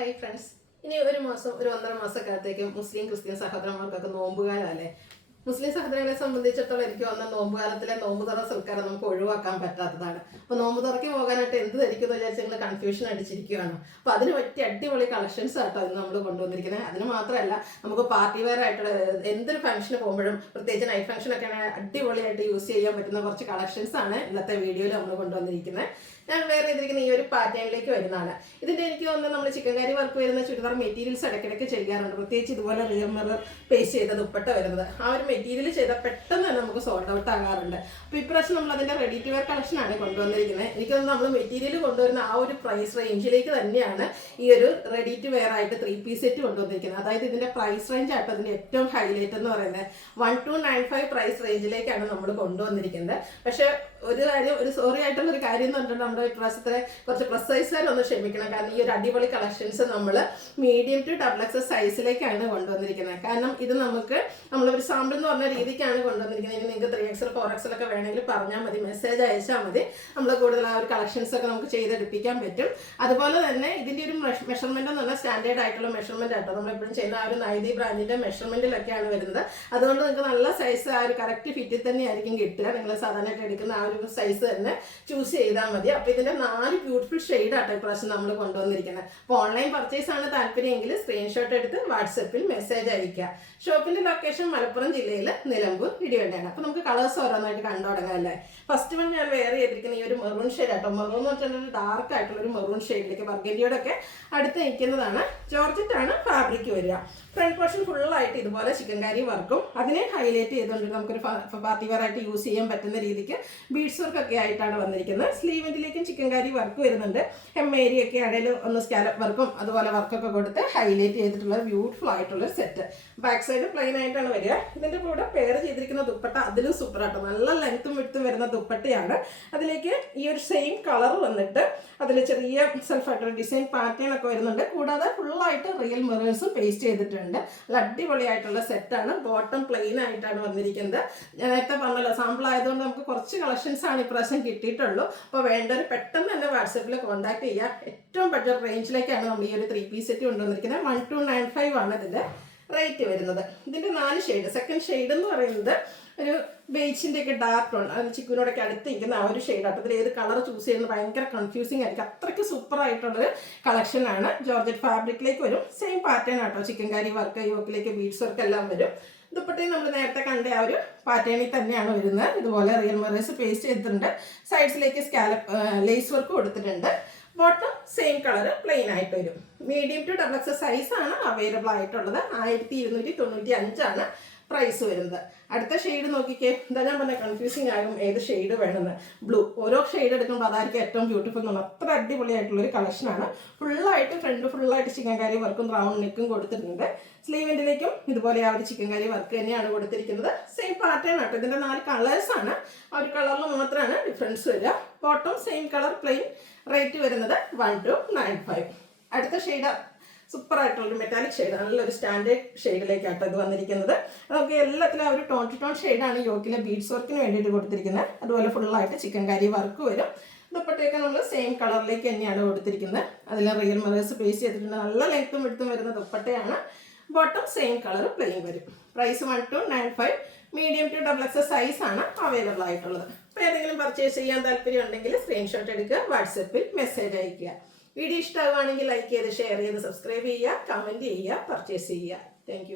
Hi friends, ഇനി ഒരു മാസം ഒരു 1.5 മാസക്കാലത്തേക്കും മുസ്ലിം ക്രിസ്ത്യൻ സഹോദരന്മാർക്കൊക്കെ നോമ്പുകാലമല്ലേ. മുസ്ലിം സഹോദരങ്ങളെ സംബന്ധിച്ചിടത്തോളം എനിക്ക് വന്ന നോമ്പുകാലത്തിലെ നോമ്പ് തുറ സൽക്കാരം നമുക്ക് ഒഴിവാക്കാൻ പറ്റാത്തതാണ്. അപ്പോൾ നോമ്പ് തുറയ്ക്ക് പോകാനായിട്ട് എന്ത് ധരിക്കും എന്ന് വിചാരിച്ച് നിങ്ങൾ കൺഫ്യൂഷൻ അടിച്ചിരിക്കുകയാണ്. അപ്പോൾ അതിന് പറ്റിയ അടിപൊളി കളക്ഷൻസ് ആട്ടോ ഇന്ന് നമ്മൾ കൊണ്ടുവന്നിരിക്കുന്നത്. അതിന് മാത്രമല്ല, നമുക്ക് പാർട്ടി വെയർ ആയിട്ടുള്ള എന്തൊരു ഫംഗ്ഷന് പോകുമ്പോഴും, പ്രത്യേകിച്ച് നൈറ്റ് ഫംഗ്ഷനൊക്കെ അടിപൊളിയായിട്ട് യൂസ് ചെയ്യാൻ പറ്റുന്ന കുറച്ച് കളക്ഷൻസ് ആണ് ഇന്നത്തെ വീഡിയോയിൽ നമ്മൾ കൊണ്ടുവന്നിരിക്കുന്നത്. ഞാൻ വേറെ ചെയ്തിരിക്കുന്ന ഈ ഒരു പാറ്റേണിലേക്ക് വരുന്നതാണ്. ഇതിൻ്റെ എനിക്ക് തോന്നുന്നത് നമ്മൾ ചിക്കൻ കറി വർക്ക് വരുന്ന ചുരിദാർ മെറ്റീരിയൽസ് ഇടയ്ക്കിടയ്ക്ക് ചെയ്യാറുണ്ട്. പ്രത്യേകിച്ച് ഇതുപോലെ റിയൽ മിറർ പേസ്റ്റ് ചെയ്ത ദുപ്പട്ട വരുന്നത്, ആ ഒരു മെറ്റീരിയൽ ചെയ്താൽ പെട്ടെന്ന് തന്നെ നമുക്ക് സോൾഡ് ഔട്ട് ആകാറുണ്ട്. അപ്പോൾ ഇപ്രാവശ്യം നമ്മൾ അതിൻ്റെ റെഡി ടു വെയർ കളക്ഷനാണ് കൊണ്ടുവന്നിരിക്കുന്നത്. എനിക്ക് തോന്നുന്നു നമ്മൾ മെറ്റീരിയൽ കൊണ്ടുവരുന്ന ആ ഒരു പ്രൈസ് റേഞ്ചിലേക്ക് തന്നെയാണ് ഈ ഒരു റെഡി ടു വെയർ ആയിട്ട് 3 പീസ് സെറ്റ് കൊണ്ടുവന്നിരിക്കുന്നത്. അതായത് ഇതിൻ്റെ പ്രൈസ് റേഞ്ച് ആയിട്ട് അതിൻ്റെ ഏറ്റവും ഹൈലൈറ്റ് എന്ന് പറയുന്നത് 1295 പ്രൈസ് റേഞ്ചിലേക്കാണ് നമ്മൾ കൊണ്ടുവന്നിരിക്കുന്നത്. പക്ഷേ ഒരു സോറി ആയിട്ടുള്ള ഒരു കാര്യം എന്ന് പറഞ്ഞിട്ട് നമ്മുടെ ഇപ്രാവശ്യത്തെ കുറച്ച് പ്ലസ് സൈസുകാരൊന്ന് ക്ഷമിക്കണം. കാരണം ഈ ഒരു അടിപൊളി കളക്ഷൻസ് നമ്മൾ മീഡിയം ടു XXL സൈസിലേക്കാണ് കൊണ്ടുവന്നിരിക്കുന്നത്. കാരണം ഇത് നമ്മളൊരു സാമ്പിൾ എന്ന് പറഞ്ഞ രീതിക്കാണ് കൊണ്ടുവന്നിരിക്കുന്നത്. ഇനി നിങ്ങൾക്ക് 3XL 4XL ഒക്കെ വേണമെങ്കിൽ പറഞ്ഞാൽ മതി, മെസ്സേജ് അയച്ചാൽ മതി. നമ്മൾ കൂടുതൽ ആ ഒരു കളക്ഷൻസ് ഒക്കെ നമുക്ക് ചെയ്തെടുപ്പിക്കാൻ പറ്റും. അതുപോലെ തന്നെ ഇതിൻ്റെ ഒരു മെഷർമെന്റ് എന്ന് പറഞ്ഞാൽ സ്റ്റാൻഡേർഡ് ആയിട്ടുള്ള മെഷർമെന്റ് ആട്ടോ. നമ്മളെപ്പോഴും ചെയ്യുന്ന ആ ഒരു നൈതി ബ്രാൻഡിന്റെ മെഷർമെന്റിലൊക്കെയാണ് വരുന്നത്. അതുകൊണ്ട് നിങ്ങൾക്ക് നല്ല സൈസ് ആ ഒരു കറക്റ്റ് ഫിറ്റിൽ തന്നെ ആയിരിക്കും കിട്ടുക. നിങ്ങൾ സാധാരണയായിട്ട് എടുക്കുന്ന ആ ഒരു സൈസ് തന്നെ ചൂസ് ചെയ്താൽ മതി. അപ്പോൾ ഇതിന്റെ 4 ബ്യൂട്ടിഫുൾ ഷെയ്ഡ് ആട്ടോ ഇപ്രാവശ്യം നമ്മൾ കൊണ്ടുവന്നിരിക്കുന്നത്. അപ്പോൾ ഓൺലൈൻ പർച്ചേസ് ആണ് താല്പര്യമെങ്കിൽ സ്ക്രീൻഷോട്ട് എടുത്ത് വാട്സപ്പിൽ മെസ്സേജ് അയക്കുക. ഷോപ്പിന്റെ ലൊക്കേഷൻ മലപ്പുറം ജില്ലയിൽ നിലമ്പൂർ ഇടിവണ്ടിയാണ്. അപ്പോൾ നമുക്ക് കളേഴ്സ് ഓരോന്നായിട്ട് കണ്ടു തുടങ്ങാം അല്ലേ. ഫസ്റ്റ് വൺ ഞാൻ വെയർ ചെയ്തിരിക്കുന്ന ഈ ഒരു മെറൂൺ ഷെയ്ഡ് ആട്ടോ. മെറൂൺ എന്ന് വെച്ചാൽ ഒരു ഡാർക്ക് ആയിട്ടുള്ള ഒരു മെറൂൺ ഷെയ്ഡിലേക്ക് ബർഗൻഡിയോടൊക്കെ അടുത്ത് നിൽക്കുന്നതാണ്. ജോർജറ്റ് ആണ് ഫാബ്രിക് വരിക. ഫ്രണ്ട് പോർഷൻ ഫുള്ളായിട്ട് ഇതുപോലെ ചിക്കൻ കാരി വർക്കും അതിനെ ഹൈലൈറ്റ് ചെയ്തുകൊണ്ട് നമുക്കൊരു പാർട്ടി വെയർ ആയിട്ട് യൂസ് ചെയ്യാൻ പറ്റുന്ന രീതിക്ക് ബീഡ്സ് വർക്ക് ഒക്കെ ആയിട്ടാണ് വന്നിരിക്കുന്നത്. സ്ലീവിൻ്റിലേക്കും ചിക്കൻ കാരി വർക്ക് വരുന്നുണ്ട്. ഏരിയൊക്കെ ഇടയിൽ ഒന്ന് സ്കാലപ്പ് വർക്കും അതുപോലെ വർക്കൊക്കെ കൊടുത്ത് ഹൈലൈറ്റ് ചെയ്തിട്ടുള്ള ബ്യൂട്ടിഫുൾ ആയിട്ടുള്ള സെറ്റ്. ബാക്ക് സൈഡ് പ്ലെയിൻ ആയിട്ടാണ് വരിക. ഇതിൻ്റെ കൂടെ പെയർ ചെയ്തിരിക്കുന്ന ദുപ്പട്ട അതിലും സൂപ്പർ ആട്ടോ. നല്ല ലെങ്ത്തും വിഡ്ത്തും വരുന്ന ദുപ്പട്ടയാണ്. അതിലേക്ക് ഈ ഒരു സെയിം കളർ വന്നിട്ട് അതിൽ ചെറിയ സെൽഫായിട്ടുള്ള ഡിസൈൻ പാറ്റേൺ ഒക്കെ വരുന്നുണ്ട്. കൂടാതെ ഫുള്ളായിട്ട് റിയൽ മിറേഴ്സും പേസ്റ്റ് ചെയ്തിട്ടുണ്ട്. നല്ല അടിപൊളിയായിട്ടുള്ള സെറ്റാണ്. ബോട്ടം പ്ലെയിൻ ആയിട്ടാണ് വന്നിരിക്കുന്നത്. ഞാൻ നേരത്തെ പറഞ്ഞല്ലോ, സാമ്പിൾ ആയതുകൊണ്ട് നമുക്ക് കുറച്ച് കളക്ഷൻസ് ആണ് ഇപ്രാവശ്യം കിട്ടിയിട്ടുള്ളൂ. അപ്പോൾ വേണ്ടവർ പെട്ടെന്ന് തന്നെ വാട്സപ്പിൽ കോൺടാക്ട് ചെയ്യുക. ഏറ്റവും ബഡ്ജറ്റ് റേഞ്ചിലേക്കാണ് നമ്മൾ ഈ ഒരു 3 പീസ് സെറ്റ് കൊണ്ടുവന്നിരിക്കുന്നത്. 1295 ആണ് ഇതിൻ്റെ റേറ്റ് വരുന്നത്. ഇതിൻ്റെ 4 ഷെയ്ഡ്. സെക്കൻഡ് ഷെയ്ഡ് എന്ന് പറയുന്നത് ഒരു ബേച്ചിൻ്റെ ഒക്കെ ഡാർക്ക് ടോൺ, അത് ചിക്കുനോടൊക്കെ അടുത്ത് നിൽക്കുന്ന ആ ഒരു ഷെയ്ഡ്. അപ്പോൾ ഇതിൽ ഏത് കളർ ചൂസ് ചെയ്യുന്നത് ഭയങ്കര കൺഫ്യൂസിങ് ആയിരിക്കും. അത്രയ്ക്ക് സൂപ്പർ ആയിട്ടുള്ളൊരു കളക്ഷനാണ്. ജോർജറ്റ് ഫാബ്രിക്കിലേക്ക് വരും. സെയിം പാറ്റേൺ ആട്ടോ. ചിക്കൻ കാരി വർക്ക്, യോക്കിലേക്ക് ബീഡ്സ് വർക്ക് എല്ലാം വരും. ദുപ്പട്ടയും നമ്മൾ നേരത്തെ കണ്ട ആ ഒരു പാറ്റേണിൽ തന്നെയാണ് വരുന്നത്. ഇതുപോലെ റിയൽ മിറേഴ്സ് പേസ്റ്റ് ചെയ്തിട്ടുണ്ട്. സൈഡ്സിലേക്ക് സ്കാലപ്പ് ലേസ് വർക്ക് കൊടുത്തിട്ടുണ്ട്. ബോട്ടം സെയിം കളർ പ്ലെയിൻ ആയിട്ട് വരും. മീഡിയം ടു XXL സൈസാണ് അവൈലബിൾ ആയിട്ടുള്ളത്. 1295 ആണ് പ്രൈസ് വരുന്നത്. അടുത്ത ഷെയ്ഡ് നോക്കിക്കേ. എന്താ ഞാൻ പറഞ്ഞ കൺഫ്യൂസിങ് ആകും ഏത് ഷെയ്ഡ് വേണമെന്ന്. ബ്ലൂ. ഓരോ ഷെയ്ഡ് എടുക്കുമ്പോൾ അതായിരിക്കും ഏറ്റവും ബ്യൂട്ടിഫുൾ എന്ന്. അത്ര അടിപൊളിയായിട്ടുള്ളൊരു കളക്ഷനാണ്. ഫുള്ളായിട്ട് ഫ്രണ്ട് ഫുള്ളായിട്ട് ചിക്കൻ കാരി വർക്കും റൗണ്ട് നെക്കും കൊടുത്തിട്ടുണ്ട്. സ്ലീവിൻ്റിലേക്കും ഇതുപോലെ ആ ഒരു ചിക്കൻ കാരി വർക്ക് തന്നെയാണ് കൊടുത്തിരിക്കുന്നത്. സെയിം പാറ്റേൺ ആട്ടോ. ഇതിൻ്റെ 4 കളേഴ്സാണ്. ആ ഒരു കളറിൽ മാത്രമാണ് ഡിഫറൻസ് വരിക. Bottom same colour plain. Rate വരുന്നത് 1295. അടുത്ത ഷെയ്ഡ് സൂപ്പർ ആയിട്ടുള്ളൊരു മെറ്റാലിക് ഷെയ്ഡ്, നല്ലൊരു സ്റ്റാൻഡേർഡ് ഷെയ്ഡിലേക്കാട്ടോ ഇത് വന്നിരിക്കുന്നത്. നമുക്ക് എല്ലാത്തിലും ആ ഒരു ടോൺ ടു ടോൺ ഷെയ്ഡാണ് യോക്കിലെ ബീഡ്സ് വർക്കിന് വേണ്ടിയിട്ട് കൊടുത്തിരിക്കുന്നത്. അതുപോലെ ഫുള്ളായിട്ട് ചിക്കൻ കാരി വർക്ക് വരും. ദുപ്പട്ടയൊക്കെ നമ്മൾ സെയിം കളറിലേക്ക് തന്നെയാണ് കൊടുത്തിരിക്കുന്നത്. അതിൽ റിയൽ മിറേഴ്സ് പേസ്റ്റ് ചെയ്തിട്ടുണ്ട്. നല്ല ലെങ്ത്തും വിഡ്ത്തും വരുന്ന ദുപ്പട്ടയാണ്. ബോട്ടം സെയിം കളർ പ്ലെയിൻ വരും. പ്രൈസ് 1295. മീഡിയം ടു XXL സൈസാണ് അവൈലബിൾ ആയിട്ടുള്ളത്. അപ്പോൾ ഏതെങ്കിലും പർച്ചേസ് ചെയ്യാൻ താല്പര്യം ഉണ്ടെങ്കിൽ സ്ക്രീൻഷോട്ട് എടുക്കുക, വാട്സപ്പിൽ മെസ്സേജ് അയയ്ക്കുക. വീഡിയോ ഇഷ്ടമാവുകയാണെങ്കിൽ ലൈക്ക് ചെയ്ത് ഷെയർ ചെയ്ത് സബ്സ്ക്രൈബ് ചെയ്യുക, കമൻറ്റ് ചെയ്യുക, പർച്ചേസ് ചെയ്യുക. താങ്ക്